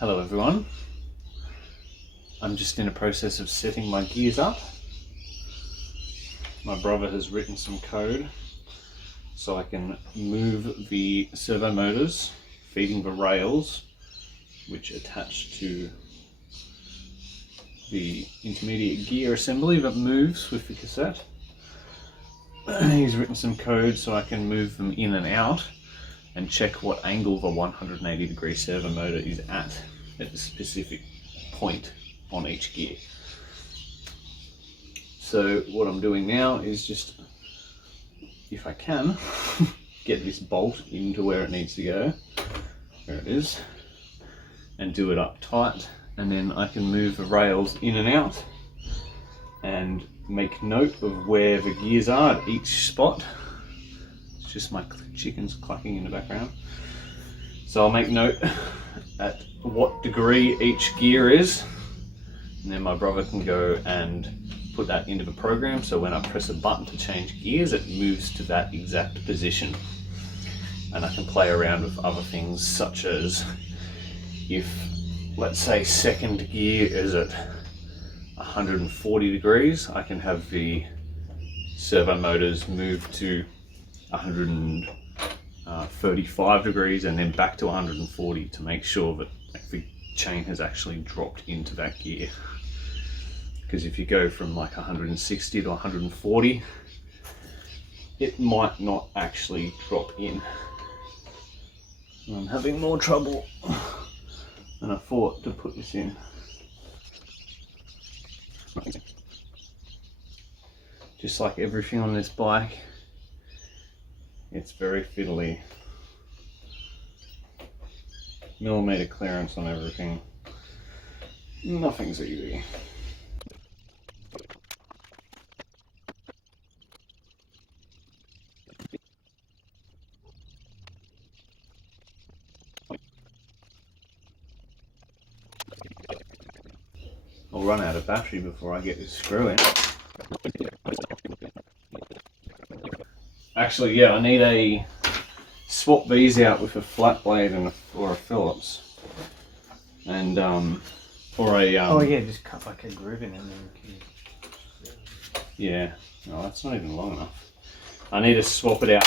Hello everyone. I'm just in a process of setting my gears up. My brother has written some code so I can move the servo motors feeding the rails which attach to the intermediate gear assembly that moves with the cassette. He's written some code so I can move them in and out and check what angle the 180-degree servo motor is at a specific point on each gear. So what I'm doing now is just, if I can, get this bolt into where it needs to go. There it is. And do it up tight, and then I can move the rails in and out and make note of where the gears are at each spot. It's just my chickens clucking in the background. So I'll make note at what degree each gear is, and then my brother can go and put that into the program, so when I press a button to change gears it moves to that exact position. And I can play around with other things, such as if, let's say, second gear is at 140 degrees, I can have the servo motors move to 135 degrees and then back to 140 to make sure that the chain has actually dropped into that gear. Because if you go from like 160 to 140, it might not actually drop in. I'm having more trouble than I thought to put this in. Just like everything on this bike, it's very fiddly. Millimeter clearance on everything. Nothing's easy. I'll run out of battery before I get this screw in. Actually, yeah, I need a swap these out with a flat blade and or a Phillips, and or a oh yeah, just cut like a groove in it and then yeah. No, that's not even long enough. I need to swap it out.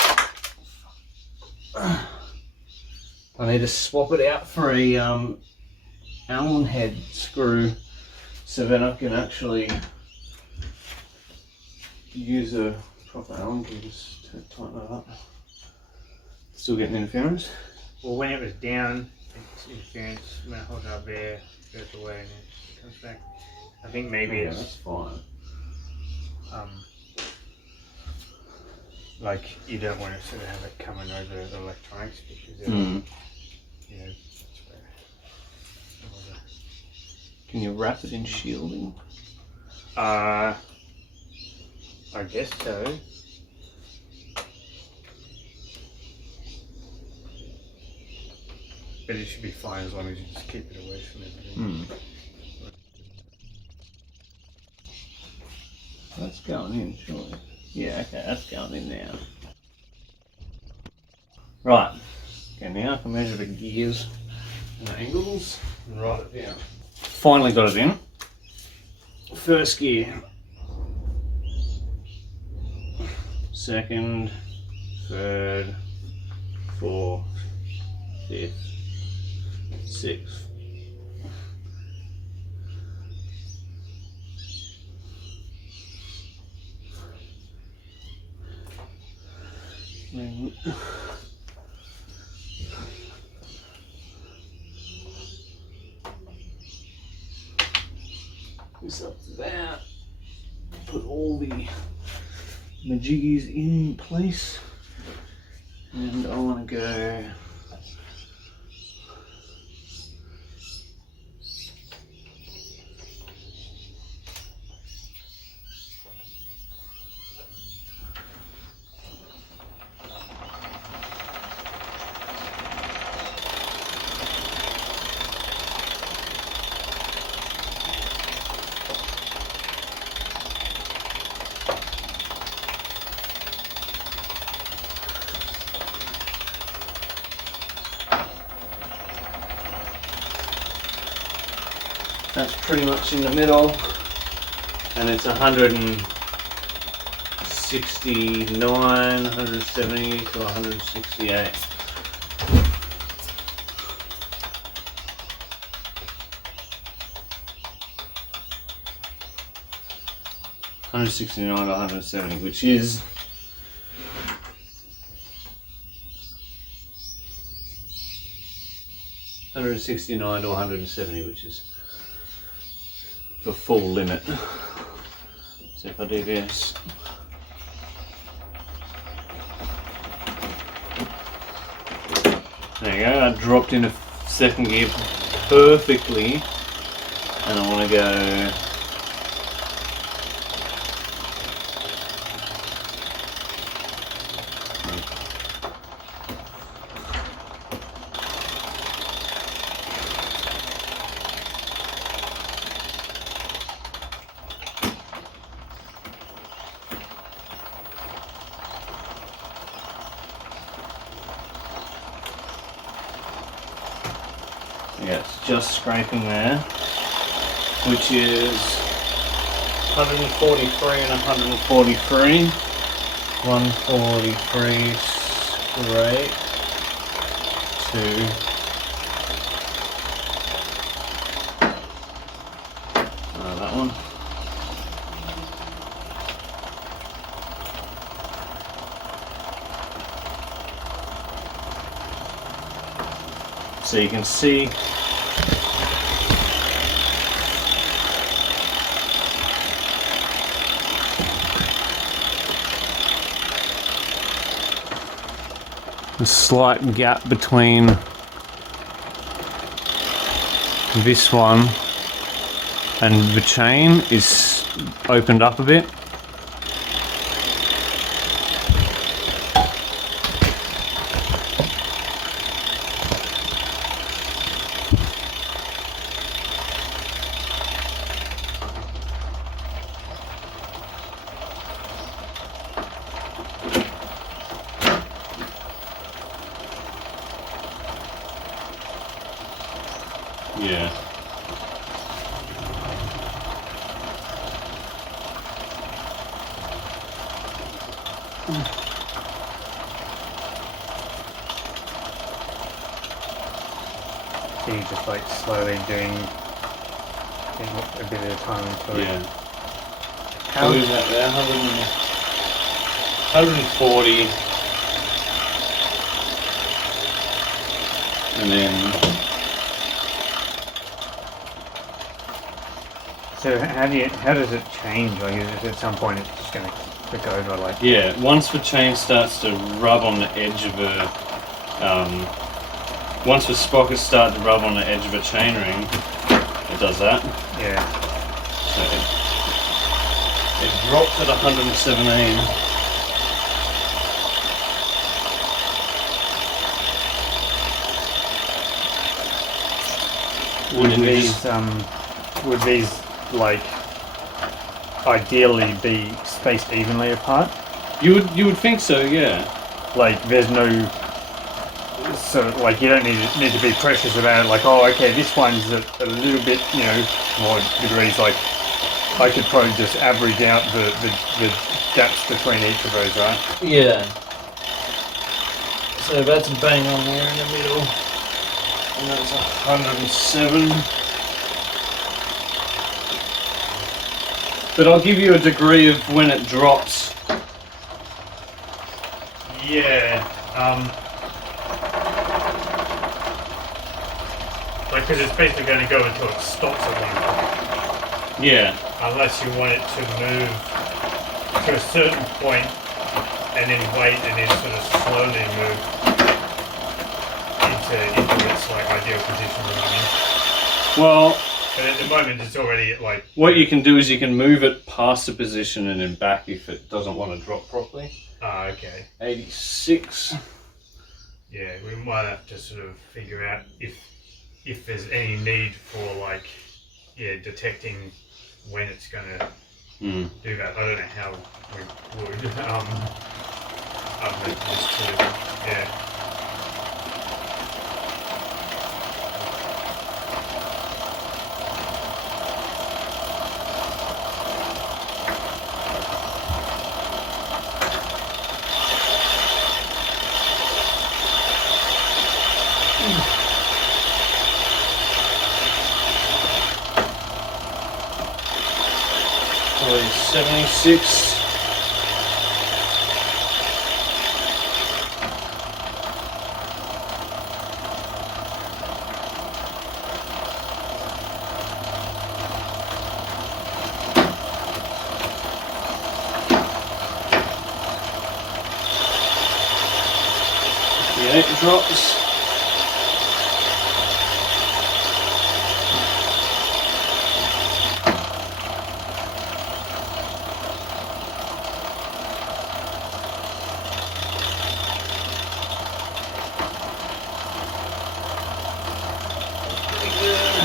I need to swap it out for a Allen head screw, so then I can actually use a proper Allen key just to tighten it up. Still getting interference? well, when it was down, it's interference. When I hold it up there, it goes away and then it comes back. I think maybe Yeah, it's that's fine. like you don't want to sort of have it coming over the electronics because Mm. you know. Can you wrap it in shielding? I guess so. But it should be fine as long as you just keep it away from everything. That's going in, surely. Yeah, okay, that's going in now. Right. Okay, now I can measure the gears and angles and write it down. Finally got it in. First gear. Second, third, fourth, fifth, sixth. Then this up to that. Put all the majiggies in place, and I want to go That's pretty much in the middle, and it's 169, 170 to 168. $169 to 170, which is $169 to 170, which is the full limit. So if I do this, there you go, I dropped into second gear perfectly, and I want to go yeah, it's just scraping there, which is 143 and 143. 143 straight to that one. So you can see the slight gap between this one and the chain is opened up a bit. Yeah. So you're just like slowly doing a bit at a time until Yeah. How is that there? 140. And then So how does it change? Like, is it at some point it's just going to click over? Like, yeah, once the chain starts to rub on the edge of a, once the sprockets start to rub on the edge of a chain ring, it does that. yeah. So it drops at 117. Would these like ideally be spaced evenly apart? You would think so, yeah. Like there's no, so like you don't need to be precious about it. Like, oh, okay, this one's a little bit, you know, more degrees. Like I could probably just average out the gaps between each of those, right? Yeah. So that's bang on there in the middle, and that's 107. But I'll give you a degree of when it drops. Yeah. Like, because it's basically going to go until it stops at one point. Yeah. Unless you want it to move to a certain point and then wait and then sort of slowly move into its like ideal position. You know what I mean? Well, but at the moment it's already like... what you can do is you can move it past the position and then back if it doesn't want to drop properly. Ah, okay. 86. Yeah, we might have to sort of figure out if there's any need for like, yeah, detecting when it's going to do that. I don't know how we would. Other than just to, yeah. 76. Drops. Pretty good.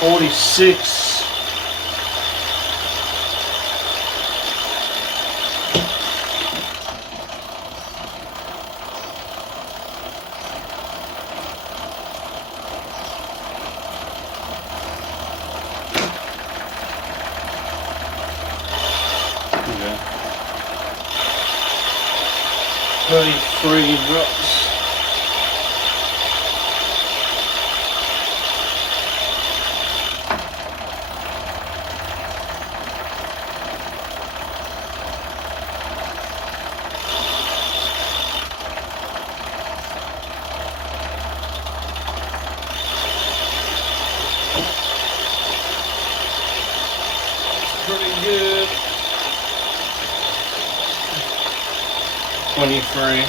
46. Yeah. 33 drops. Pretty good. 23.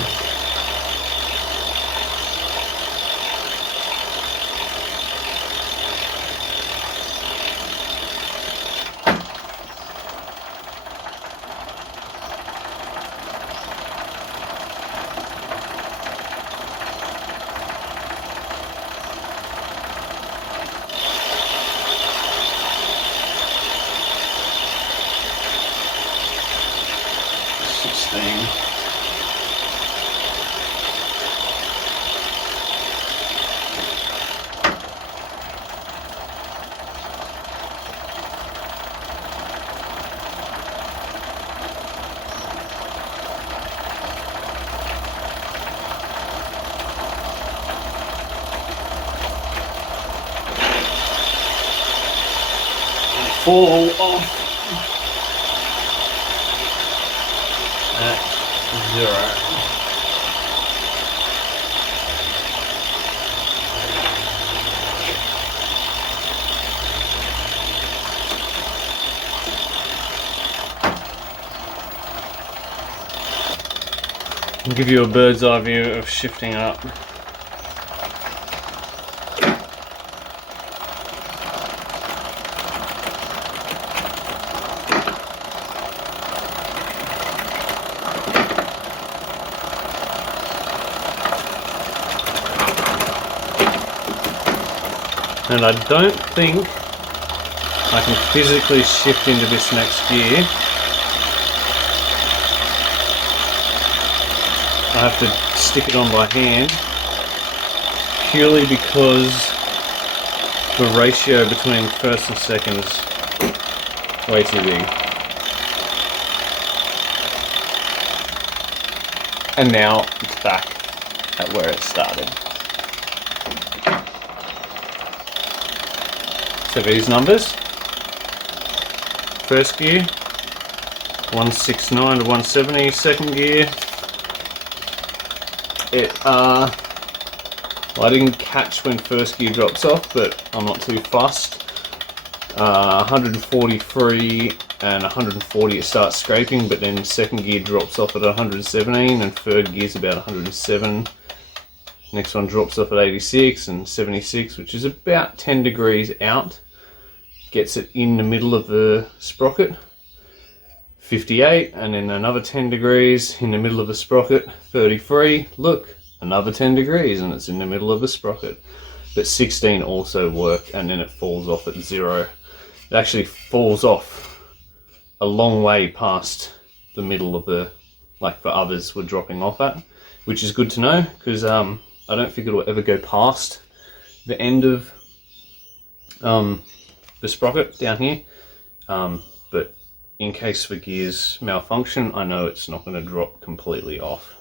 Fall off at 0. I'll give you a bird's eye view of shifting up. And I don't think I can physically shift into this next gear. I have to stick it on by hand, purely because the ratio between first and second is way too big. And now it's back at where it started. So these numbers, first gear, 169 to 170, second gear, well, I didn't catch when first gear drops off, but I'm not too fussed. 143 and 140 it starts scraping, but then second gear drops off at 117 and third gear's about 107. Next one drops off at 86 and 76, which is about 10 degrees out. Gets it in the middle of the sprocket. 58 and then another 10 degrees in the middle of the sprocket. 33, look, another 10 degrees and it's in the middle of the sprocket. But 16 also worked, and then it falls off at 0. It actually falls off a long way past the middle of the, like the others were dropping off at, which is good to know, because I don't think it'll ever go past the end of the sprocket down here. But in case the gears malfunction, I know it's not going to drop completely off.